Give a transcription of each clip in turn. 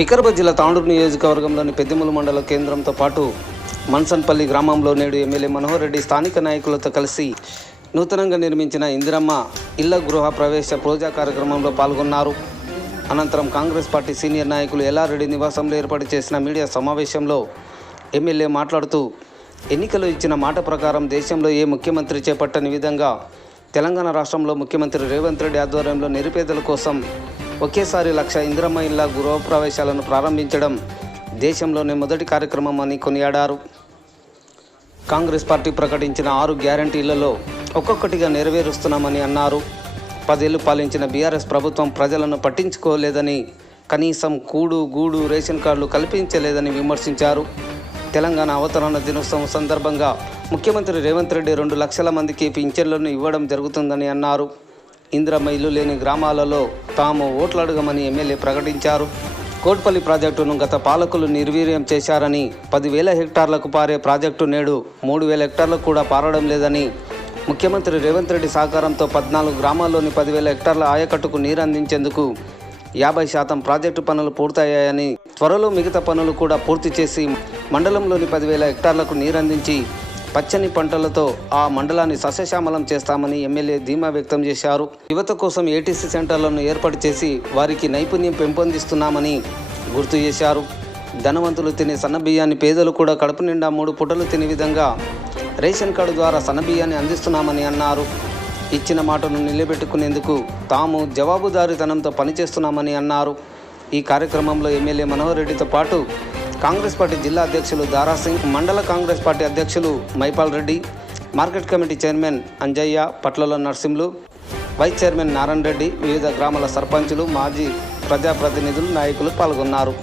వికారాబాద్ జిల్లా తాండూరు నియోజకవర్గంలోని పెద్దిమూలు మండల కేంద్రంతో పాటు మన్సన్పల్లి గ్రామంలో నేడు ఎమ్మెల్యే మనోహర్ రెడ్డి స్థానిక నాయకులతో కలిసి నూతనంగా నిర్మించిన ఇందిరమ్మ ఇళ్ల గృహ ప్రవేశ పూజా కార్యక్రమంలో పాల్గొన్నారు. అనంతరం కాంగ్రెస్ పార్టీ సీనియర్ నాయకులు ఎల్లారెడ్డి నివాసంలో ఏర్పాటు చేసిన మీడియా సమావేశంలో ఎమ్మెల్యే మాట్లాడుతూ ఎన్నికలు ఇచ్చిన మాట ప్రకారం దేశంలో ఏ ముఖ్యమంత్రి చేపట్టని విధంగా తెలంగాణ రాష్ట్రంలో ముఖ్యమంత్రి రేవంత్ రెడ్డి ఆధ్వర్యంలో నిరుపేదల కోసం ఒకేసారి 1,00,000 ఇందిరమ్మ ఇళ్ల గృహ ప్రవేశాలను ప్రారంభించడం దేశంలోనే మొదటి కార్యక్రమం అని కొనియాడారు. కాంగ్రెస్ పార్టీ ప్రకటించిన 6 గ్యారంటీలలో ఒక్కొక్కటిగా నెరవేరుస్తున్నామని అన్నారు. 10 ఏళ్లు పాలించిన బీఆర్ఎస్ ప్రభుత్వం ప్రజలను పట్టించుకోలేదని, కనీసం కూడు గూడు రేషన్ కార్డులు కల్పించలేదని విమర్శించారు. తెలంగాణ అవతరణ దినోత్సవం సందర్భంగా ముఖ్యమంత్రి రేవంత్ రెడ్డి 2 లక్షల మందికి పింఛన్లను ఇవ్వడం జరుగుతుందని అన్నారు. ఇందిరమ్మ ఇల్లు లేని గ్రామాలలో తాము ఓట్లు అడగమని ఎమ్మెల్యే ప్రకటించారు. కోట్పల్లి ప్రాజెక్టును గత పాలకులు నిర్వీర్యం చేశారని, 10,000 హెక్టార్లకు పారే ప్రాజెక్టు నేడు 3,000 హెక్టార్లకు కూడా పారడం లేదని, ముఖ్యమంత్రి రేవంత్ రెడ్డి సహకారంతో 14 గ్రామాల్లోని 10,000 హెక్టార్ల ఆయకట్టుకు నీరు అందించేందుకు 50% ప్రాజెక్టు పనులు పూర్తయ్యాయని, త్వరలో మిగతా పనులు కూడా పూర్తి చేసి మండలంలోని 10,000 హెక్టార్లకు నీరందించి పచ్చని పంటలతో ఆ మండలాన్ని సస్యశ్యామలం చేస్తామని ఎమ్మెల్యే ధీమా వ్యక్తం చేశారు. యువత కోసం ఏటీసీ సెంటర్లను ఏర్పాటు చేసి వారికి నైపుణ్యం పెంపొందిస్తున్నామని గుర్తు చేశారు. ధనవంతులు తినే సన్నబియ్యాన్ని పేదలు కూడా కడుపు నిండా 3 పూటలు తినే విధంగా రేషన్ కార్డు ద్వారా సన్నబియ్యాన్ని అందిస్తున్నామని అన్నారు. ఇచ్చిన మాటను నిలబెట్టుకునేందుకు తాము జవాబుదారీతనంతో పనిచేస్తున్నామని అన్నారు. ఈ కార్యక్రమంలో ఎమ్మెల్యే మనోహర్ రెడ్డితో పాటు కాంగ్రెస్ పార్టీ జిల్లా అధ్యక్షులు దారాసింగ్, మండల కాంగ్రెస్ పార్టీ అధ్యక్షులు Maipal Reddy, market committee chairman Anjaiah, పట్లలో నర్సింలు, వైస్ చైర్మన్ నారాయణ రెడ్డి, వివిధ గ్రామాల సర్పంచులు, మాజీ ప్రజాప్రతినిధులు, నాయకులు పాల్గొన్నారు.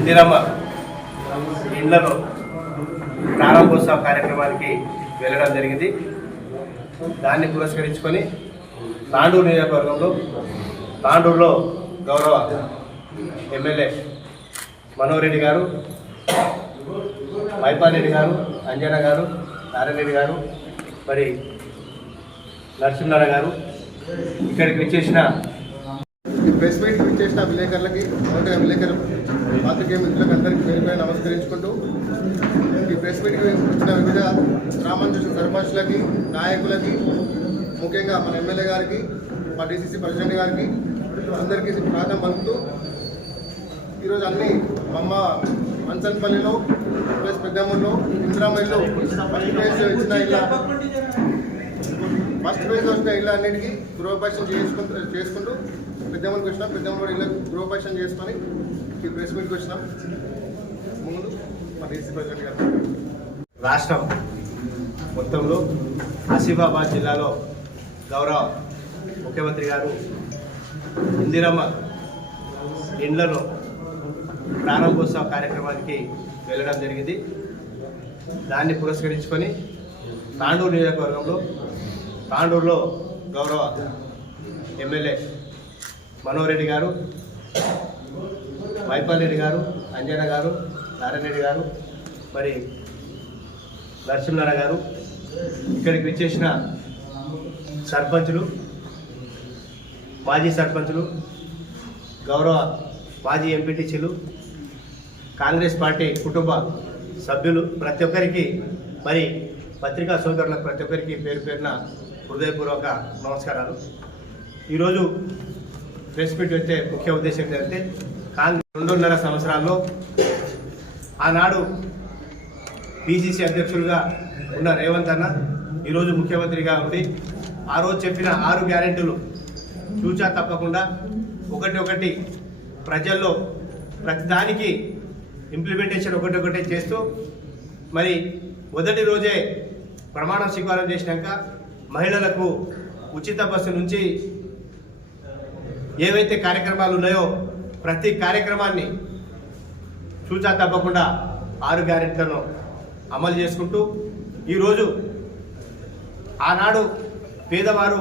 ఇందిరమ్మ ఇండ్లలో ప్రారంభోత్సవ కార్యక్రమానికి వెళ్ళడం జరిగింది. దాన్ని పురస్కరించుకొని తాండూరు నియోజకవర్గంలో తాండూరులో గౌరవ ఎమ్మెల్యే మనోహర్ రెడ్డి గారు, మైపాల్ రెడ్డి గారు, అంజన గారు, నారాయణ రెడ్డి గారు, మరి నరసింహారావు గారు ఇక్కడికి విచ్చేసిన ప్రెస్ మీట్కి విచ్చేసిన విలేకరులకి, పాత్రికేయ మిత్రులకు అందరికీ పేరుపై నమస్కరించుకుంటూ, ఈ ప్రెస్ మీట్కి వచ్చిన వివిధ గ్రామాల నుంచి సర్పంచ్లకి, నాయకులకి, ముఖ్యంగా మన ఎమ్మెల్యే గారికి, మా డీసీసీ ప్రెసిడెంట్ గారికి అందరికీ ప్రార్థన పలుకుతూ, ఈరోజు అన్ని మన్సన్పల్లిలో ప్లస్ పెద్దమ్మలో ఇందిరమ్మ ఇల్లు ఫస్ట్ ఫేజ్ వచ్చిన ఇల్లు అన్నిటికీ గృహపరిశీలన చేసుకుంటూ పెద్దమ్మకి వచ్చినాం. పెద్దమ్మలో ఇల్లు గృహపరిశీలన చేసుకొని ఈ ప్రెస్ మీట్కి వచ్చినాం. ముందు మా డీసీ ప్రెసిడెంట్ గారు రాష్ట్రం మొత్తంలో ఆసిఫాబాద్ జిల్లాలో గౌరవ ముఖ్యమంత్రి గారు ఇందిరమ్మ ఇండ్లను ప్రారంభోత్సవ కార్యక్రమానికి వెళ్ళడం జరిగింది. దాన్ని పురస్కరించుకొని తాండూరు నియోజకవర్గంలో తాండూరులో గౌరవ ఎమ్మెల్యే మనోహర్ రెడ్డి గారు, మైపాల్ రెడ్డి గారు, అంజన గారు, నారాయణ రెడ్డి గారు, మరి నరసింహారావు గారు ఇక్కడికి విచ్చేసిన సర్పంచులు, మాజీ సర్పంచులు, గౌరవ మాజీ ఎంపీటీసీలు, కాంగ్రెస్ పార్టీ కుటుంబ సభ్యులు, ప్రతి ఒక్కరికి, మరి పత్రికా సోదరులకు ప్రతి ఒక్కరికి పేరు పేరున హృదయపూర్వక నమస్కారాలు. ఈరోజు ప్రెస్ మీట్ వచ్చే ముఖ్య ఉద్దేశం ఏంటంటే కాంగ్రెస్ 2.5 సంవత్సరాల్లో ఆనాడు పిసిసి అధ్యక్షులుగా ఉన్న రేవంత్ అన్న ఈరోజు ముఖ్యమంత్రిగా ఉండి ఆ రోజు చెప్పిన 6 గ్యారెంటీలు చూచా తప్పకుండా ఒకటి ప్రజల్లో ప్రతిదానికి ఇంప్లిమెంటేషన్ ఒకటి చేస్తూ మరి మొదటి రోజే ప్రమాణ స్వీకారం చేసినాక మహిళలకు ఉచిత బస్సు నుంచి ఏవైతే కార్యక్రమాలు ఉన్నాయో ప్రతి కార్యక్రమాన్ని చూచా తప్పకుండా 6 గ్యారెంటీలను అమలు చేసుకుంటూ ఈరోజు ఆనాడు పేదవారు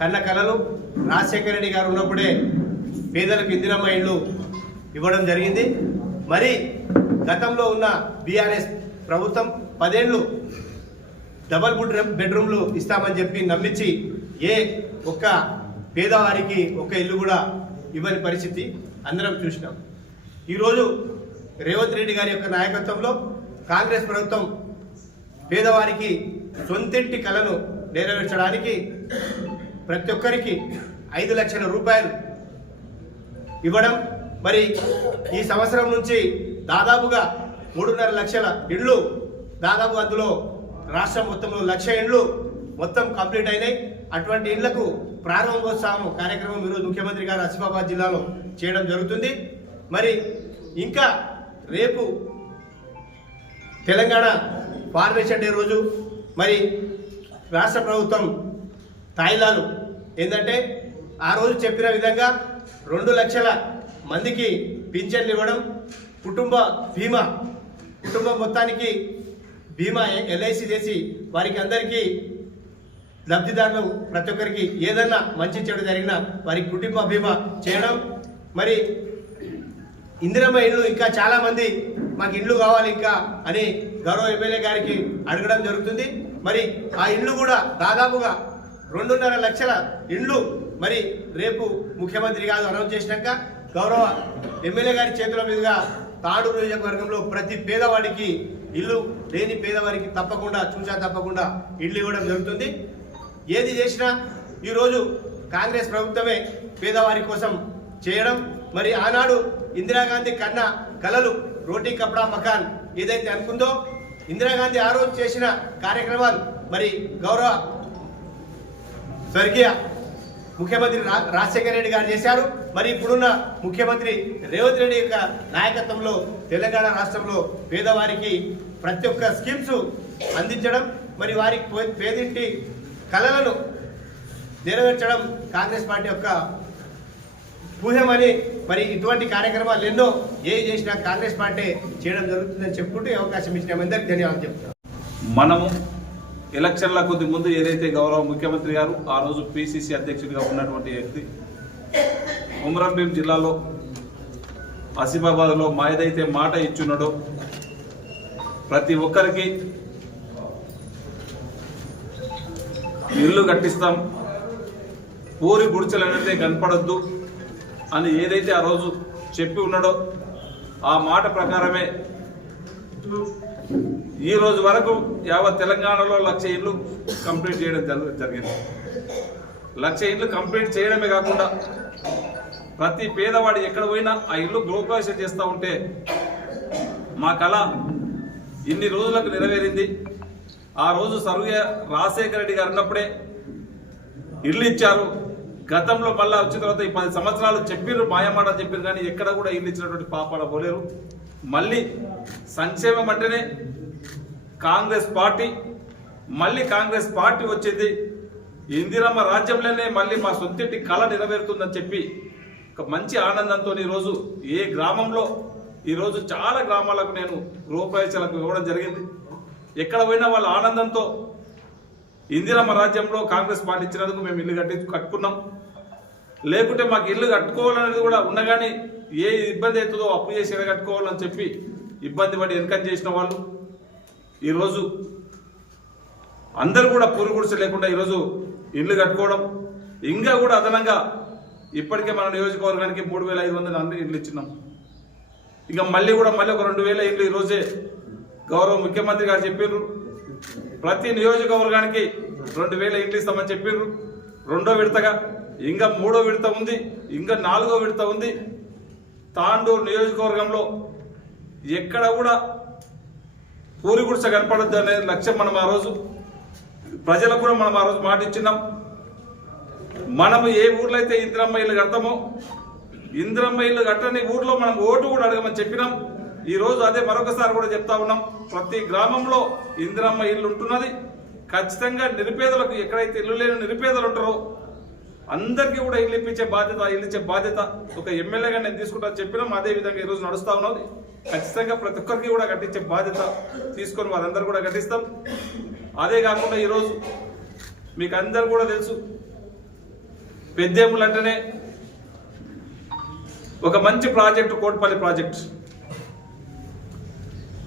కన్న కలలు రాజశేఖర రెడ్డి గారు ఉన్నప్పుడే పేదలకు ఇందిరమ్మ ఇళ్ళు ఇవ్వడం జరిగింది. మరి గతంలో ఉన్న బీఆర్ఎస్ ప్రభుత్వం 10 ఏళ్ళు డబల్ బెడ్రూమ్లు ఇస్తామని చెప్పి నమ్మించి ఏ ఒక్క పేదవారికి ఒక ఇల్లు కూడా ఇవ్వని పరిస్థితి అందరం చూసినాం. ఈరోజు రేవంత్ రెడ్డి గారి యొక్క నాయకత్వంలో కాంగ్రెస్ ప్రభుత్వం పేదవారికి సొంతింటి కలను నెరవేర్చడానికి ప్రతి ఒక్కరికి 5 లక్షల రూపాయలు ఇవ్వడం, మరి ఈ సంవత్సరం నుంచి దాదాపుగా 3.5 లక్షల ఇండ్లు, దాదాపు అందులో రాష్ట్రం మొత్తంలో 1 లక్ష ఇండ్లు మొత్తం కంప్లీట్ అయినాయి. అటువంటి ఇండ్లకు ప్రారంభోత్సవం కార్యక్రమం ఈరోజు ముఖ్యమంత్రి గారు ఆసిఫాబాద్ జిల్లాలో చేయడం జరుగుతుంది. మరి ఇంకా రేపు తెలంగాణ ఫార్మేషన్ డే రోజు మరి రాష్ట్ర ప్రభుత్వం తాయిలాలు ఏంటంటే ఆ రోజు చెప్పిన విధంగా 2 లక్షల మందికి పింఛన్లు ఇవ్వడం, కుటుంబం మొత్తానికి బీమా ఎల్ఐసి చేసి వారికి అందరికీ లబ్ధిదారులు ప్రతి ఒక్కరికి ఏదన్నా మంచి చెడు జరిగినా వారికి కుటుంబ బీమా చేయడం, మరి ఇందిరమ్మ ఇళ్ళు ఇంకా చాలామంది మాకు ఇళ్ళు కావాలి ఇంకా అని గౌరవ ఎమ్మెల్యే గారికి అడగడం జరుగుతుంది. మరి ఆ ఇళ్ళు కూడా దాదాపుగా 2.5 లక్షల ఇండ్లు మరి రేపు ముఖ్యమంత్రి గారు అనౌన్స్ చేసినాక గౌరవ ఎమ్మెల్యే గారి చేతుల మీదుగా తాండూరు నియోజకవర్గంలో ప్రతి పేదవాడికి ఇల్లు లేని పేదవారికి తప్పకుండా ఇల్లు ఇవ్వడం జరుగుతుంది. ఏది చేసినా ఈరోజు కాంగ్రెస్ ప్రభుత్వమే పేదవారి కోసం చేయడం, మరి ఆనాడు ఇందిరాగాంధీ కన్నా కలలు రోటీ కపడా మకాన్ ఏదైతే అనుకుందో ఇందిరాగాంధీ ఆ రోజు చేసిన కార్యక్రమాలు మరి గౌరవ స్వర్గీయ ముఖ్యమంత్రి రాజశేఖర రెడ్డి గారు చేశారు. మరి ఇప్పుడున్న ముఖ్యమంత్రి రేవంత్ రెడ్డి యొక్క నాయకత్వంలో తెలంగాణ రాష్ట్రంలో పేదవారికి ప్రతి ఒక్క స్కీమ్స్ అందించడం, మరి వారికి పేదింటి కళలను నెరవేర్చడం కాంగ్రెస్ పార్టీ యొక్క పూజమని, మరి ఇటువంటి కార్యక్రమాలు ఎన్నో చేసినా కాంగ్రెస్ పార్టీ చేయడం జరుగుతుందని చెప్పుకుంటూ అవకాశం ఇచ్చిన అందరికీ ధన్యవాదాలు చెప్తున్నాను. మనము ఎలక్షన్ల కొద్ది ముందు ఏదైతే గౌరవ ముఖ్యమంత్రి గారు ఆ రోజు పిసిసి అధ్యక్షుడిగా ఉన్నటువంటి వ్యక్తి కొమరంభీం జిల్లాలో ఆసిఫాబాద్లో ఏదైతే మాట ఇచ్చున్నాడో ప్రతి ఒక్కరికి ఇల్లు కట్టిస్తాం, పూరి గుడిచెలు అనేది కనపడొద్దు అని ఏదైతే ఆ రోజు చెప్పి ఉన్నాడో ఆ మాట ప్రకారమే ఈ రోజు వరకు యావత్ తెలంగాణలో 1 లక్ష ఇళ్ళు కంప్లీట్ చేయడం జరిగింది. 1 లక్ష ఇళ్ళు కంప్లీట్ చేయడమే కాకుండా ప్రతి పేదవాడి ఎక్కడ పోయినా ఆ ఇల్లు గృహప్రవేశం చేస్తూ ఉంటే మా కళ ఇన్ని రోజులకు నెరవేరింది. ఆ రోజు స్వర్గీయ రాజశేఖర రెడ్డి గారు ఉన్నప్పుడే ఇల్లు ఇచ్చారు. గతంలో మళ్ళీ వచ్చిన తర్వాత ఈ 10 సంవత్సరాలు చెప్పిర్రు, మాయమాట చెప్పారు, కానీ ఎక్కడ కూడా ఇల్లు ఇచ్చినటువంటి పాపాల పోలేరు. మళ్ళీ సంక్షేమం అంటేనే కాంగ్రెస్ పార్టీ వచ్చింది. ఇందిరమ్మ రాజ్యంలోనే మళ్ళీ మా సొంతింటి కళ నెరవేరుతుందని చెప్పి ఒక మంచి ఆనందంతో ఈరోజు ఏ గ్రామంలో ఈరోజు చాలా గ్రామాలకు నేను గృహప్రవేశాలకు ఇవ్వడం జరిగింది. ఎక్కడ పోయినా వాళ్ళ ఆనందంతో ఇందిరమ్మ రాజ్యంలో కాంగ్రెస్ పార్టీ ఇచ్చినందుకు మేము ఇల్లు కట్టుకున్నాం. లేకుంటే మాకు ఇల్లు కట్టుకోవాలనేది కూడా ఉన్నా కానీ ఏ ఇబ్బంది అవుతుందో అప్పు చేసి ఇల్లు కట్టుకోవాలని చెప్పి ఇబ్బంది పడి వెనకం చేసిన వాళ్ళు ఈరోజు అందరూ కూడా పూరి గుడిసె లేకుండా ఈరోజు ఇల్లు కట్టుకోవడం, ఇంకా కూడా అదనంగా ఇప్పటికే మన నియోజకవర్గానికి 3,500 అన్ని ఇల్లు ఇచ్చినాం. ఇక మళ్ళీ ఒక 2,000 ఇల్లు ఈరోజే గౌరవ ముఖ్యమంత్రి గారు చెప్పారు. ప్రతి నియోజకవర్గానికి 2,000 ఇల్లు ఇస్తామని చెప్పారు. 2వ విడతగా ఇంకా 3వ విడత ఉంది, ఇంకా 4వ విడత ఉంది. తాండూరు నియోజకవర్గంలో ఎక్కడ కూడా పూరి గుడిసె కనపడద్దు అనే లక్ష్యం మనం ఆ రోజు ప్రజలకు కూడా మనం ఆ రోజు మాట ఇచ్చినాం. మనము ఏ ఊర్లో అయితే ఇందిరమ్మ ఇల్లు కడతామో ఇందిరమ్మ ఇల్లు కట్టని ఊర్లో మనం ఓటు కూడా అడగమని చెప్పినాం. ఈ రోజు అదే మరొకసారి కూడా చెప్తా ఉన్నాం. ప్రతి గ్రామంలో ఇందిరమ్మ ఇల్లు ఉంటున్నది. ఖచ్చితంగా నిరుపేదలకు ఎక్కడైతే ఇల్లు లేని నిరుపేదలు ఉంటారో అందరికీ కూడా ఇల్లు ఇప్పించే బాధ్యత, ఇల్లు ఇచ్చే బాధ్యత ఒక ఎమ్మెల్యేగా నేను తీసుకుంటాను చెప్పినాం. అదే విధంగా ఈరోజు నడుస్తా ఉన్నది. ఖచ్చితంగా ప్రతి ఒక్కరికి కూడా కట్టించే బాధ్యత తీసుకొని వారందరూ కూడా కట్టిస్తాం. అదే కాకుండా ఈరోజు మీకు అందరు కూడా తెలుసు, పెద్దేములు అంటేనే ఒక మంచి ప్రాజెక్టు కోట్పల్లి ప్రాజెక్ట్.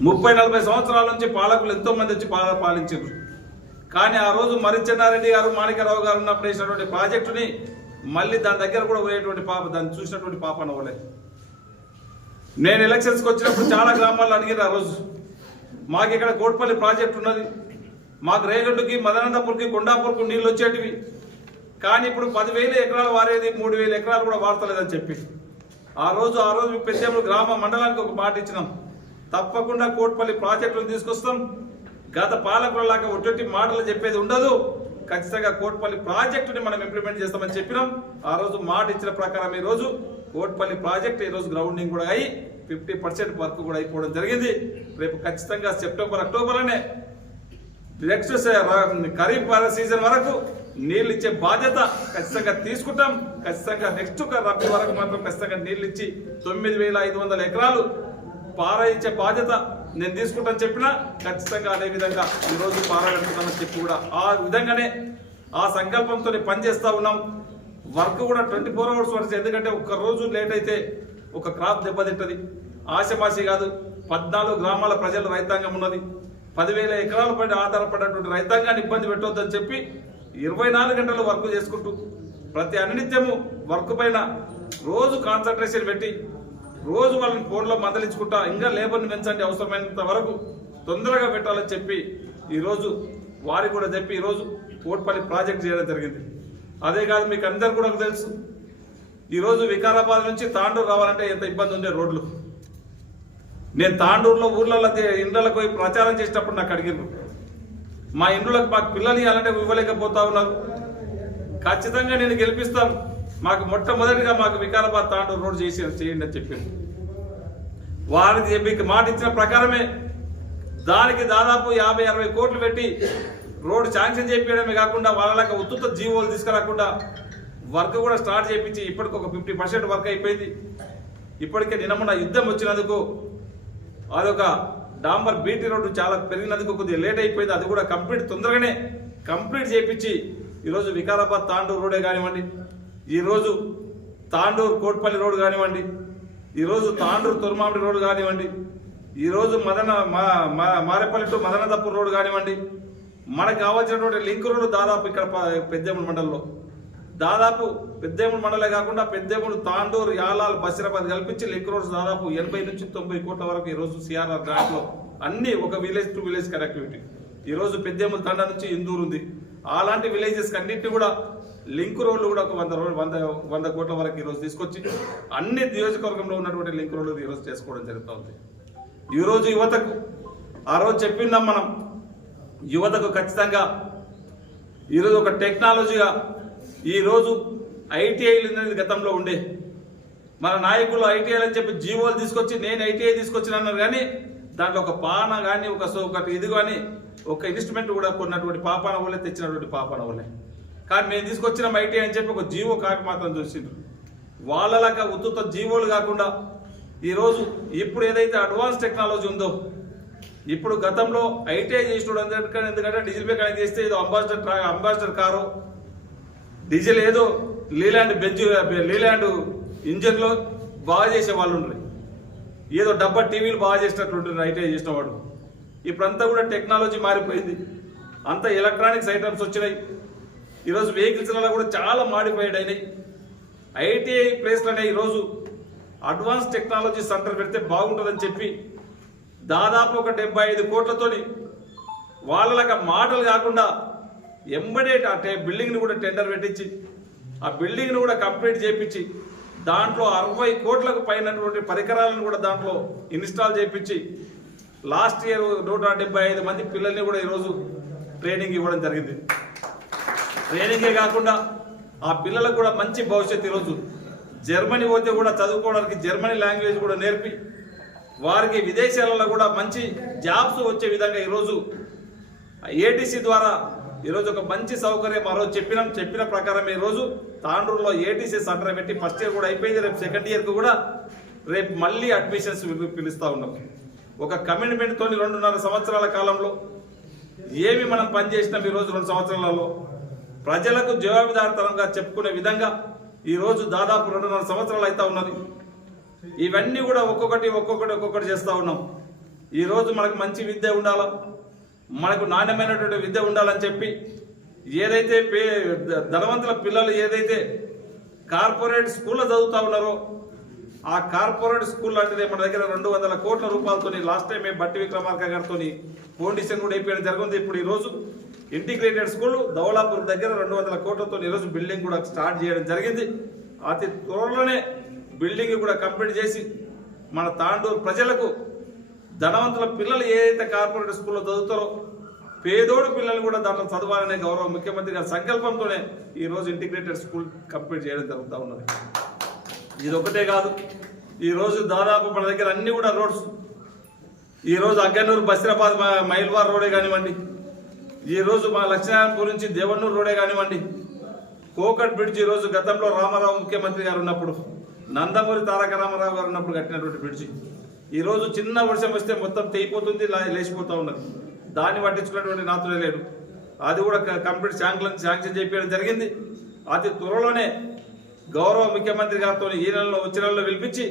30-40 సంవత్సరాల నుంచి పాలకులు ఎంతో మంది వచ్చి పాలించారు. కానీ ఆ రోజు మరిచెన్నారెడ్డి గారు, మాణిక్యరావు గారు ఉన్నప్పుడు వేసినటువంటి ప్రాజెక్టుని మళ్ళీ దాని దగ్గర కూడా పోయేటువంటి దాన్ని చూసినటువంటి పాప నవ్వలేదు. నేను ఎలక్షన్స్కి వచ్చినప్పుడు చాలా గ్రామాల్లో అడిగారు ఆ రోజు, మాకు ఇక్కడ కోట్పల్లి ప్రాజెక్ట్ ఉన్నది, మాకు రేగడ్డుకి, మదనంతపూర్కి, కొండాపూర్కు నీళ్ళు వచ్చేటివి, కానీ ఇప్పుడు 10,000 ఎకరాలు వారేది, 3,000 ఎకరాలు కూడా వాడతలేదని చెప్పి ఆ రోజు పెద్దేములు గ్రామ మండలానికి ఒక మాట ఇచ్చినాం. తప్పకుండా కోట్పల్లి ప్రాజెక్టును తీసుకొస్తాం. గత పాలకులలాగా ఒట్టి మాటలు చెప్పేది ఉండదు. ఖచ్చితంగా కోట్పల్లి ప్రాజెక్టుని మనం ఇంప్లిమెంట్ చేస్తామని చెప్పినాం. ఆ రోజు మాట ఇచ్చిన ప్రకారం ఈ రోజు కోట్పల్లి ప్రాజెక్ట్ ఈ రోజు గ్రౌండింగ్ కూడా అయ్యి 50% వర్క్ కూడా అయిపోవడం జరిగింది. రేపు ఖచ్చితంగా సెప్టెంబర్, అక్టోబర్లోనే నెక్స్ట్ ఖరీఫ్ సీజన్ వరకు నీళ్ళు ఇచ్చే బాధ్యత ఖచ్చితంగా తీసుకుంటాం. ఖచ్చితంగా నెక్స్ట్ రబీ వరకు మాత్రం ఖచ్చితంగా నీళ్ళు ఇచ్చి 9,500 ఎకరాలు పార ఇచ్చే బాధ్యత నేను తీసుకుంటాను చెప్పినా ఖచ్చితంగా అదే విధంగా ఈరోజు పారాడుతున్నామని చెప్పి కూడా ఆ విధంగానే ఆ సంకల్పంతో పనిచేస్తూ ఉన్నాం. వర్క్ కూడా 24 అవర్స్ వరకు, ఎందుకంటే ఒక్క రోజు లేట్ అయితే ఒక క్రాప్ దెబ్బతింటది. ఆశమాసి కాదు, 14 గ్రామాల ప్రజల రైతాంగం ఉన్నది. 10,000 ఎకరాల పైన ఆధారపడినటువంటి రైతాంగాన్ని ఇబ్బంది పెట్టొద్దని చెప్పి 24 గంటలు వర్క్ చేసుకుంటూ ప్రతి అనిత్యము వర్క్ పైన రోజు కాన్సన్ట్రేషన్ పెట్టి రోజు వాళ్ళని ఫోన్లో మందలించుకుంటా ఇంకా లేబర్ని పెంచండి, అవసరమైనంత వరకు తొందరగా పెట్టాలని చెప్పి ఈరోజు వారికి కూడా చెప్పి ఈరోజు కోట్పల్లి ప్రాజెక్ట్ చేయడం జరిగింది. అదే కాదు, మీకు అందరు కూడా తెలుసు, ఈరోజు వికారాబాద్ నుంచి తాండూరు రావాలంటే ఎంత ఇబ్బంది ఉండే రోడ్లు. నేను తాండూరులో ఊర్లలో ఇండ్లకు పోయి ప్రచారం చేసేటప్పుడు నాకు అడిగారు, మా ఇండ్లకు మాకు పిల్లలు ఇవ్వాలంటే ఇవ్వలేకపోతా ఉన్నారు, ఖచ్చితంగా నేను గెలిపిస్తాను, మాకు మొట్టమొదటిగా మాకు వికారాబాద్ తాండూరు రోడ్ చేయండి అని చెప్పారు. వారికి మీకు మాట ఇచ్చిన ప్రకారమే దానికి దాదాపు 50-60 కోట్లు పెట్టి రోడ్డు శాంక్షన్ చేయించడమే కాకుండా వాళ్ళకి ఉత్తుత జీవోలు తీసుకురాకుండా వర్క్ కూడా స్టార్ట్ చేయించి ఇప్పటికి ఒక 50% వర్క్ అయిపోయింది. ఇప్పటికే నిన్న యుద్ధం వచ్చినందుకు అదొక డాంబర్ బీటీ రోడ్డు చాలా పెరిగినందుకు కొద్దిగా లేట్ అయిపోయింది. అది కూడా తొందరగానే కంప్లీట్ చేయించి ఈరోజు వికారాబాద్ తాండూరు రోడే కానివ్వండి, ఈరోజు తాండూరు కోట్పల్లి రోడ్డు కానివ్వండి, ఈరోజు తాండూరు తొర్మామిడి రోడ్డు కానివ్వండి, ఈరోజు మారేపల్లి టు మదనతపూర్ రోడ్డు కానివ్వండి, మనకు కావాల్సినటువంటి లింక్ రోడ్డు దాదాపు ఇక్కడ పెద్దేముల మండలంలో దాదాపు పెద్దేముల మండలే కాకుండా పెద్దేములు, తాండూరు, యాలాల్, బసిరాబాద్ కల్పించి లింక్ రోడ్స్ దాదాపు 80 నుంచి 90 కోట్ల వరకు ఈరోజు సిఆర్ఆర్ గ్రాంట్లో అన్ని ఒక విలేజ్ టు విలేజ్ కనెక్టివిటీ. ఈరోజు పెద్దేముల తండ నుంచి ఇందూరు ఉంది. అలాంటి విలేజెస్ అన్నింటినీ కూడా లింక్ రోడ్లు కూడా ఒక 100 కోట్ల వరకు ఈరోజు తీసుకొచ్చి అన్ని నియోజకవర్గంలో ఉన్నటువంటి లింక్ రోడ్లు ఈరోజు చేసుకోవడం జరుగుతూ ఉంది. ఈరోజు యువతకు ఆ రోజు చెప్పిందాం మనం, యువతకు ఖచ్చితంగా ఈరోజు ఒక టెక్నాలజీగా ఈరోజు ఐటీఐలు అనేది గతంలో ఉండే మన నాయకులు ఐటీఐలు అని చెప్పి జీవోలు తీసుకొచ్చి నేను ఐటీఐ తీసుకొచ్చినాను కానీ దాంట్లో ఒక పాన కానీ ఒకటి ఇది కానీ ఒక ఇన్స్ట్రుమెంట్ కూడా కొన్నటువంటి పాపాన వల్లే తెచ్చినటువంటి పాపాన వల్లే. కానీ మేము తీసుకొచ్చిన ఐటీఐ అని చెప్పి ఒక జీవో కాక మాత్రం చూసిండ్రు. వాళ్ళలాగా ఉత్తుత జీవోలు కాకుండా ఈరోజు ఇప్పుడు ఏదైతే అడ్వాన్స్ టెక్నాలజీ ఉందో, ఇప్పుడు గతంలో ఐటీఐ చేసినోడు ఎందుకంటే డీజిల్ పే కనెక్ట్ చేస్తే ఏదో అంబాసిడర్ కారు డీజిల్ ఏదో లీలాండ్ ఇంజన్లో బాగా చేసే వాళ్ళు ఉండ్రి, ఏదో డబ్బా టీవీలు బాగా చేసినట్లుంటుంది ఐటీఐ చేసిన వాడు. ఇప్పుడంతా కూడా టెక్నాలజీ మారిపోయింది, అంతా ఎలక్ట్రానిక్స్ ఐటమ్స్ వచ్చినాయి. ఈరోజు వెహికల్స్లలో కూడా చాలా మాడిఫైడ్ అయినాయి. ఐటీఐ ప్లేస్లోనే ఈరోజు అడ్వాన్స్ టెక్నాలజీ సెంటర్ పెడితే బాగుంటుందని చెప్పి దాదాపు ఒక 75 కోట్లతోని వాళ్ళలాగా మాటలు కాకుండా ఎంబడే ఆ బిల్డింగ్ని కూడా టెండర్ పెట్టించి ఆ బిల్డింగ్ని కూడా కంప్లీట్ చేయించి దాంట్లో 60 కోట్లకు పైనటువంటి పరికరాలను కూడా దాంట్లో ఇన్స్టాల్ చేయించి లాస్ట్ ఇయర్ 175 మంది పిల్లల్ని కూడా ఈరోజు ట్రైనింగ్ ఇవ్వడం జరిగింది. ట్రైనింగే కాకుండా ఆ పిల్లలకు కూడా మంచి భవిష్యత్తు. ఈరోజు జర్మనీ పోతే కూడా చదువుకోవడానికి జర్మనీ లాంగ్వేజ్ కూడా నేర్పి వారికి విదేశాలలో కూడా మంచి జాబ్స్ వచ్చే విధంగా ఈరోజు ఏటీసీ ద్వారా ఈరోజు ఒక మంచి సౌకర్యం ఆ రోజు చెప్పిన ప్రకారం ఈరోజు తాండ్రూరులో ఏటీసీ సెంటర్ పెట్టి ఫస్ట్ ఇయర్ కూడా అయిపోయింది. రేపు సెకండ్ ఇయర్కు కూడా రేపు మళ్ళీ అడ్మిషన్స్ పిలుస్తూ ఉన్నాం. ఒక కమిట్మెంట్తో 2.5 సంవత్సరాల కాలంలో ఏమి మనం పనిచేసినాం ఈరోజు 2 సంవత్సరాలలో ప్రజలకు జవాబుదారితనంగా చెప్పుకునే విధంగా ఈరోజు దాదాపు 2.5 సంవత్సరాలు అవుతా ఉన్నది. ఇవన్నీ కూడా ఒక్కొక్కటి చేస్తూ ఉన్నాం. ఈరోజు మనకు మంచి విద్య ఉండాలా, మనకు నాణ్యమైనటువంటి విద్య ఉండాలని చెప్పి ఏదైతే ధనవంతుల పిల్లలు ఏదైతే కార్పొరేట్ స్కూల్లో చదువుతూ ఉన్నారో ఆ కార్పొరేట్ స్కూల్ అంటే మన దగ్గర 200 కోట్ల రూపాయలతో లాస్ట్ టైం బట్టి విక్రమార్క గారితో ఫౌండేషన్ కూడా అయిపోయడం జరిగింది. ఇప్పుడు ఈరోజు ఇంటిగ్రేటెడ్ స్కూల్ దౌలాపూర్ దగ్గర 200 కోట్లతో ఈరోజు బిల్డింగ్ కూడా స్టార్ట్ చేయడం జరిగింది. అతి త్వరలోనే బిల్డింగ్ కూడా కంప్లీట్ చేసి మన తాండూరు ప్రజలకు ధనవంతుల పిల్లలు ఏదైతే కార్పొరేట్ స్కూల్లో చదువుతారో పేదోడు పిల్లలు కూడా దాంట్లో చదవాలనే గౌరవ ముఖ్యమంత్రి గారి సంకల్పంతోనే ఈరోజు ఇంటిగ్రేటెడ్ స్కూల్ కంప్లీట్ చేయడం జరుగుతూ ఉన్నది. ఇది ఒకటే కాదు, ఈరోజు దాదాపు మన దగ్గర అన్ని కూడా రోడ్స్ ఈరోజు అగ్గనూరు బసిరాబాద్ మైల్వార్ రోడే కానివ్వండి, ఈరోజు మా లక్ష్మీనారాయణపూర్ నుంచి దేవన్నూరు రోడే కానివ్వండి, కోకట్ బ్రిడ్జ్ ఈరోజు గతంలో రామారావు ముఖ్యమంత్రి గారు ఉన్నప్పుడు నందమూరి తారక రామారావు గారు ఉన్నప్పుడు కట్టినటువంటి బ్రిడ్జి ఈరోజు చిన్న వర్షం వస్తే మొత్తం తెగిపోతుంది, లేచిపోతూ ఉన్నది. దాన్ని పట్టించుకున్నటువంటి నాతులే లేడు. అది కూడా కంప్లీట్ శాంక్షన్ చేయించడం జరిగింది. అతి త్వరలోనే గౌరవ ముఖ్యమంత్రి గారితో ఈ నెలలో వచ్చే నెలలో పిలిపించి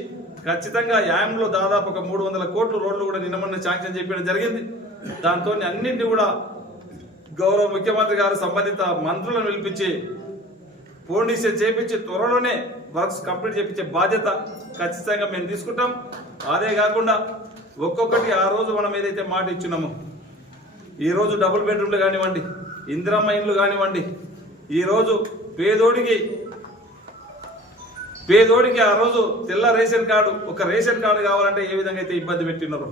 ఖచ్చితంగా యాయంలో దాదాపు ఒక 300 కోట్ల రోడ్లు కూడా నిన్న శాంక్షన్ చేయించడం జరిగింది. దాంతో అన్నింటినీ కూడా గౌరవ ముఖ్యమంత్రి గారు సంబంధిత మంత్రులను పిలిపించి ఫౌండేషన్ చేపించి త్వరలోనే వర్క్స్ కంప్లీట్ చేయించే బాధ్యత ఖచ్చితంగా మేము తీసుకుంటాం. అదే కాకుండా ఒక్కొక్కటి ఆ రోజు మనం ఏదైతే మాట ఇచ్చినామో ఈరోజు డబుల్ బెడ్రూమ్లు కానివ్వండి, ఇందిరమ్మ ఇండ్లు కానివ్వండి, ఈరోజు పేదోడికి ఆ రోజు తెల్ల రేషన్ కార్డు, ఒక రేషన్ కార్డు కావాలంటే ఏ విధంగా అయితే ఇబ్బంది పెట్టినారో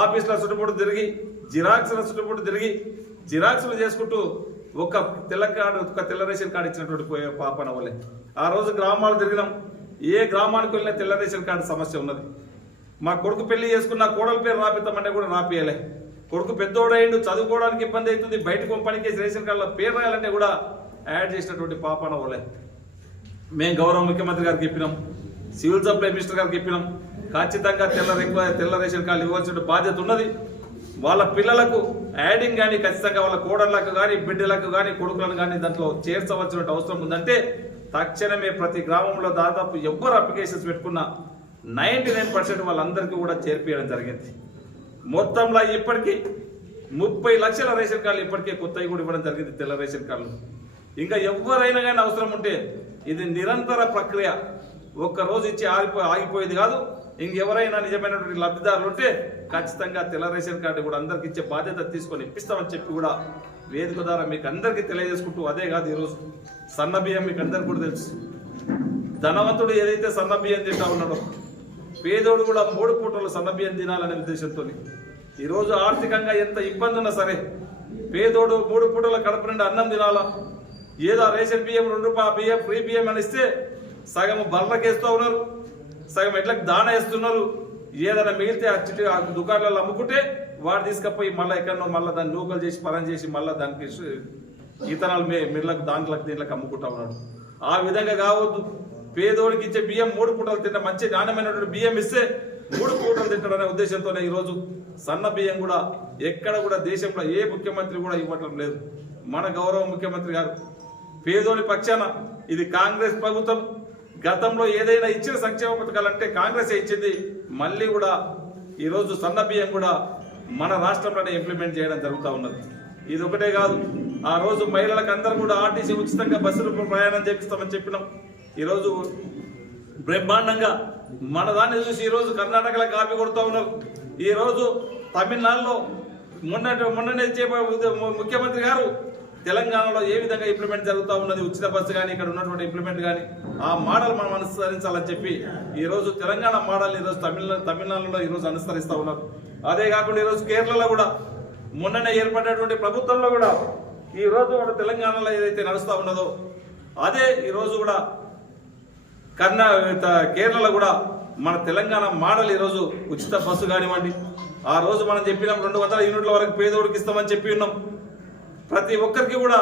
ఆఫీసుల చుట్టుపూట తిరిగి జిరాక్స్ల చుట్టుపూట తిరిగి జిరాక్స్లు చేసుకుంటూ ఒక తెల్ల రేషన్ కార్డు ఇచ్చినటువంటి పాపన వల్లే ఆ రోజు గ్రామాలు తిరిగినాం. ఏ గ్రామానికి వెళ్ళినా తెల్ల రేషన్ కార్డు సమస్య ఉన్నది. మా కొడుకు పెళ్లి చేసుకున్న కోడల పేరు రాపిద్దామంటే కూడా రాపియలే. కొడుకు పెద్దోడైండు, చదువుకోవడానికి ఇబ్బంది అవుతుంది, బయట పంపడానికి రేషన్ కార్డులో పేరు రాయాలంటే కూడా యాడ్ చేసినటువంటి పాపన వల్లే మేము గౌరవ ముఖ్యమంత్రి గారికి చెప్పినాం, సివిల్ సప్లై మినిస్టర్ గారికి చెప్పినాం. ఖచ్చితంగా తెల్ల రేషన్ కార్డు ఇవ్వాల్సిన బాధ్యత ఉన్నది. వాళ్ళ పిల్లలకు యాడింగ్ కానీ ఖచ్చితంగా వాళ్ళ కోడళ్లకు కానీ బిడ్డలకు కానీ కొడుకులను కానీ దాంట్లో చేర్చవలసిన అవసరం ఉందంటే తక్షణమే ప్రతి గ్రామంలో దాదాపు ఎవ్వరు అప్లికేషన్స్ పెట్టుకున్నా 99% వాళ్ళందరికీ కూడా చేర్పియడం జరిగింది. మొత్తంలో ఇప్పటికీ 30 లక్షల రేషన్ కార్డులు ఇప్పటికే కొత్తవి కూడా ఇవ్వడం జరిగింది తెల్ల రేషన్ కార్డులు. ఇంకా ఎవరైనా కానీ అవసరం ఉంటే ఇది నిరంతర ప్రక్రియ, ఒక్కరోజు ఇచ్చి ఆగిపోయేది కాదు. ఇంకెవరైనా నిజమైనటువంటి లబ్ధిదారులు ఉంటే ఖచ్చితంగా తెల్ల రేషన్ కార్డు కూడా అందరికి ఇచ్చే బాధ్యత తీసుకొని ఇప్పిస్తామని చెప్పి కూడా వేదిక ద్వారా మీకు అందరికీ తెలియజేసుకుంటూ, అదే కాదు ఈరోజు సన్న బియ్యం మీకు అందరికీ కూడా తెలుసు. ధనవంతుడు ఏదైతే సన్న బియ్యం తింటా ఉన్నాడో పేదోడు కూడా 3 పూటలు సన్న బియ్యం తినాలనే ఉద్దేశంతో ఈరోజు ఆర్థికంగా ఎంత ఇబ్బంది ఉన్నా సరే పేదోడు 3 పూటల కడుపు నుండి అన్నం తినాలా. ఏదో రేషన్ బియ్యం 2 రూపాయల బియ్యం ఫ్రీ బియ్యం అని ఇస్తే సగం బర్రెలకు వేస్తూ ఉన్నారు, సగం ఎట్లకు దాన వేస్తున్నారు. ఏదైనా మిగిలితే ఆ దుకాణాలలో అమ్ముకుంటే వాడు తీసుకపోయి మళ్ళీ ఎక్కడో మళ్ళీ దాన్ని నూకలు చేసి పరం చేసి మళ్ళీ దానికి ఇతనాలు మిర్లకు దాంట్లకు దీంట్లకు అమ్ముకుంటా ఉన్నాడు. ఆ విధంగా కావద్దు. పేదోడికి ఇచ్చే బియ్యం 3 పూటలు తింటే మంచి నాణ్యమైనటువంటి బియ్యం ఇస్తే 3 పూటలు తింటాడనే ఉద్దేశంతోనే ఈరోజు సన్న బియ్యం కూడా ఎక్కడ కూడా దేశంలో ఏ ముఖ్యమంత్రి కూడా ఇవ్వటం లేదు. మన గౌరవ ముఖ్యమంత్రి గారు పేదోడి పక్షాన, ఇది కాంగ్రెస్ ప్రభుత్వం గతంలో ఏదైనా ఇచ్చిన సంక్షేమ పథకాలంటే కాంగ్రెస్ ఇచ్చింది. మళ్ళీ కూడా ఈరోజు సన్న బియ్యం కూడా మన రాష్ట్రంలోనే ఇంప్లిమెంట్ చేయడం జరుగుతూ ఉన్నది. ఇది ఒకటే కాదు, ఆ రోజు మహిళలకు అందరూ కూడా ఆర్టీసీ ఉచితంగా బస్సులు ప్రయాణం చేపిస్తామని చెప్పినాం. ఈరోజు బ్రహ్మాండంగా మన దాన్ని చూసి ఈరోజు కర్ణాటకలో కాపీ కొడుతూ ఉన్నారు. ఈరోజు తమిళనాడులో మొన్ననే ముఖ్యమంత్రి గారు తెలంగాణలో ఏ విధంగా ఇంప్లిమెంట్ జరుగుతూ ఉన్నది, ఉచిత బస్సు కానీ ఇక్కడ ఉన్నటువంటి ఇంప్లిమెంట్ కానీ ఆ మోడల్ మనం అనుసరించాలని చెప్పి ఈరోజు తెలంగాణ మోడల్ ఈరోజు తమిళనాడులో ఈరోజు అనుసరిస్తూ ఉన్నారు. అదే కాకుండా ఈరోజు కేరళలో కూడా మొన్ననే ఏర్పడినటువంటి ప్రభుత్వంలో కూడా ఈ రోజు కూడా తెలంగాణలో ఏదైతే నడుస్తూ ఉన్నదో అదే ఈరోజు కూడా కేరళలో కూడా మన తెలంగాణ మోడల్ ఈరోజు ఉచిత బస్సు కానివ్వండి, ఆ రోజు మనం చెప్పినాం 200 యూనిట్ల వరకు పేదోడికి ఇస్తామని చెప్పి ఉన్నాం. ప్రతి ఒక్కరికి కూడా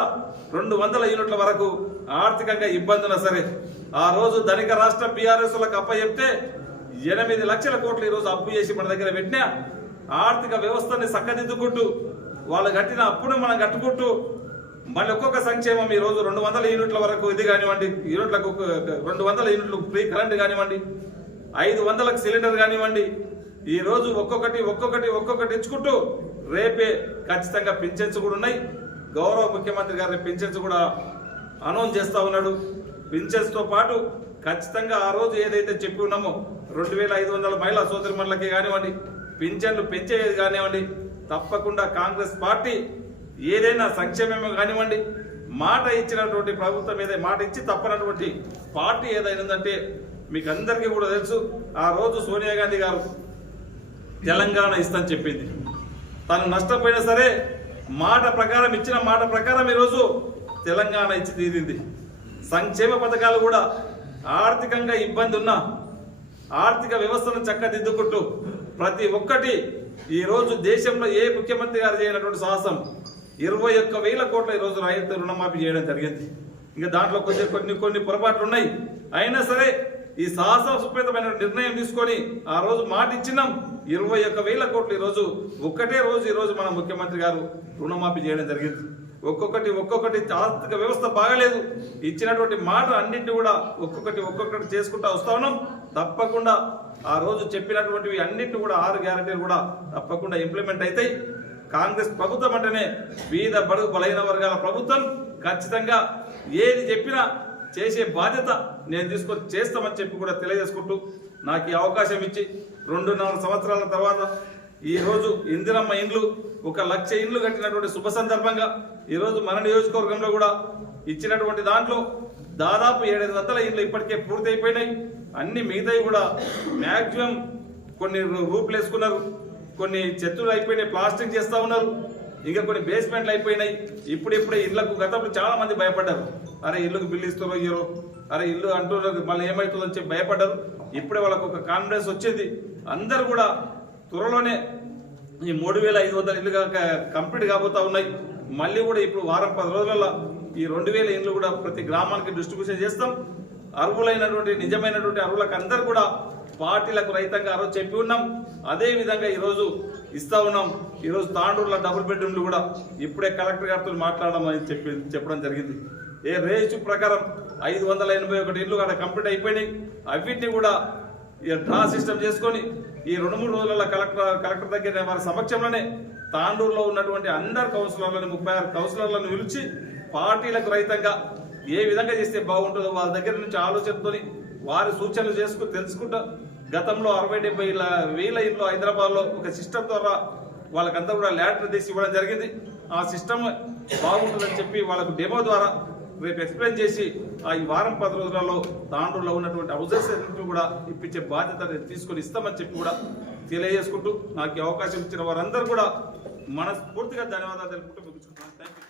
200 యూనిట్ల వరకు ఆర్థికంగా ఇబ్బంది ఉన్నా సరే ఆ రోజు ధనిక రాష్ట్ర బీఆర్ఎస్లకు అప్పచెప్తే 8 లక్షల కోట్లు ఈరోజు అప్పు చేసి మన దగ్గర పెట్టినా ఆర్థిక వ్యవస్థని చక్కదిద్దుకుంటూ వాళ్ళు కట్టిన అప్పును మనం కట్టుకుంటూ మళ్ళీ ఒక్కొక్క సంక్షేమం ఈ రోజు 200 యూనిట్ల వరకు ఇది కానివ్వండి, యూనిట్లకు 200 యూనిట్లు ఫ్రీ కరెంట్ కానివ్వండి, 500లకు సిలిండర్ కానివ్వండి, ఈ రోజు ఒక్కొక్కటి ఇచ్చుకుంటూ రేపే ఖచ్చితంగా పింఛన్స్ కూడా ఉన్నాయి. గౌరవ ముఖ్యమంత్రి గారి పింఛన్స్ కూడా అనౌన్స్ చేస్తా ఉన్నాడు. పింఛన్స్ తో పాటు ఖచ్చితంగా ఆ రోజు ఏదైతే చెప్పి ఉన్నామో 2500 మహిళా సోదరిమణులకి కానివ్వండి, పింఛన్లు పెంచేది కానివ్వండి, తప్పకుండా కాంగ్రెస్ పార్టీ ఏదైనా సంక్షేమం కానివ్వండి, మాట ఇచ్చినటువంటి ప్రభుత్వం ఏదైనా మాట ఇచ్చి తప్పనటువంటి పార్టీ ఏదైనా ఉందంటే మీకు అందరికీ కూడా తెలుసు. ఆ రోజు సోనియా గాంధీ గారు తెలంగాణ ఇస్తానని చెప్పింది. తను నష్టపోయినా సరే ఇచ్చిన మాట ప్రకారం ఈరోజు తెలంగాణ ఇచ్చి తీరింది. సంక్షేమ పథకాలు కూడా ఆర్థికంగా ఇబ్బంది ఉన్నా ఆర్థిక వ్యవస్థను చక్కదిద్దుకుంటూ ప్రతి ఒక్కటి ఈ రోజు దేశంలో ఏ ముఖ్యమంత్రి గారు చేయనటువంటి సాహసం 21,000 కోట్ల ఈరోజు రైతు రుణమాఫీ చేయడం జరిగింది. ఇంకా దాంట్లో కొన్ని పొరపాట్లు ఉన్నాయి. అయినా సరే ఈ సాహసోపేతమైన నిర్ణయం తీసుకొని ఆ రోజు మాట ఇచ్చినాం. 21,000 కోట్లు ఈరోజు ఒక్కటే రోజు ఈరోజు మన ముఖ్యమంత్రి గారు రుణమాఫీ చేయడం జరిగింది. ఒక్కొక్కటి ఆర్థిక వ్యవస్థ బాగలేదు. ఇచ్చినటువంటి మాట అన్నింటినీ కూడా ఒక్కొక్కటి చేసుకుంటా వస్తా ఉన్నాం. తప్పకుండా ఆ రోజు చెప్పినటువంటివి అన్నింటినీ కూడా 6 గ్యారెంటీలు కూడా తప్పకుండా ఇంప్లిమెంట్ అవుతాయి. కాంగ్రెస్ ప్రభుత్వం అంటేనే బీద బడుగు బలహీన వర్గాల ప్రభుత్వం. ఖచ్చితంగా ఏది చెప్పినా చేసే బాధ్యత నేను తీసుకొని చేస్తామని చెప్పి కూడా తెలియజేసుకుంటూ నాకు ఈ అవకాశం ఇచ్చి 2.5 సంవత్సరాల తర్వాత ఈ రోజు ఇందిరమ్మ ఇండ్లు 1,00,000 ఇండ్లు కట్టినటువంటి శుభ సందర్భంగా ఈరోజు మన నియోజకవర్గంలో కూడా ఇచ్చినటువంటి దాంట్లో దాదాపు 700 ఇండ్లు ఇప్పటికే పూర్తయిపోయినాయి. అన్ని మిగతాయి కూడా మ్యాక్సిమం కొన్ని రూపులు వేసుకున్నారు, కొన్ని చెత్తులు అయిపోయినాయి, ప్లాస్టింగ్ చేస్తా ఉన్నారు, ఇంకా కొన్ని బేస్మెంట్లు అయిపోయినాయి. ఇప్పుడే ఇళ్లకు గతంలో చాలా మంది భయపడ్డారు. అరే ఇల్లుకు బిల్లు ఇస్తారో ఇయ్యరో, అరే ఇల్లు అంటున్నారు మళ్ళీ ఏమవుతుందని చెప్పి భయపడ్డారు. ఇప్పుడే వాళ్ళకు ఒక కాన్ఫిడెన్స్ వచ్చింది. అందరు కూడా త్వరలోనే ఈ 3,500 ఇల్లుగా కంప్లీట్ కాబోతా ఉన్నాయి. మళ్ళీ కూడా ఇప్పుడు వారం 10 రోజులలో ఈ 2,000 ఇండ్లు కూడా ప్రతి గ్రామానికి డిస్ట్రిబ్యూషన్ చేస్తాం. అర్హులైనటువంటి నిజమైనటువంటి అర్హులకు అందరు కూడా పార్టీలకు రైతంగా ఆ రోజు చెప్పి ఉన్నాం. అదే విధంగా ఈరోజు ఇస్తా ఉన్నాం. ఈరోజు తాండూరులో డబుల్ బెడ్రూమ్లు కూడా ఇప్పుడే కలెక్టర్ గారితో మాట్లాడమని చెప్పడం జరిగింది. ఏ రేసు ప్రకారం 581 ఇండ్లు అక్కడ కంప్లీట్ అయిపోయినాయి. అవిటిని కూడా డ్రా సిస్టమ్ చేసుకొని ఈ 2-3 రోజులలో కలెక్టర్ దగ్గర వారి సమక్షంలోనే తాండూరులో ఉన్నటువంటి అందరు కౌన్సిలర్లను 36 కౌన్సిలర్లను పిలిచి పార్టీలకు రైతంగా ఏ విధంగా చేస్తే బాగుంటుందో వాళ్ళ దగ్గర నుంచి ఆలోచనతో వారి సూచనలు తెలుసుకుంటా గతంలో 60-70 ఇండ్లు హైదరాబాద్లో ఒక సిస్టమ్ ద్వారా వాళ్ళకంతా కూడా ల్యాటర్ తీసి ఇవ్వడం జరిగింది. ఆ సిస్టమ్ బాగుంటుందని చెప్పి వాళ్ళకు డెమో ద్వారా రేపు ఎక్స్ప్లెయిన్ చేసి ఈ వారం 10 రోజులలో తాండూరులో ఉన్నటువంటి హౌసెస్ కూడా ఇప్పించే బాధ్యత తీసుకొని ఇస్తామని చెప్పి కూడా తెలియజేసుకుంటూ నాకు అవకాశం ఇచ్చిన వారందరూ కూడా మనస్ఫూర్తిగా ధన్యవాదాలు తెలుపుకుంటూ ముగించుకుంటున్నాను. Thank you.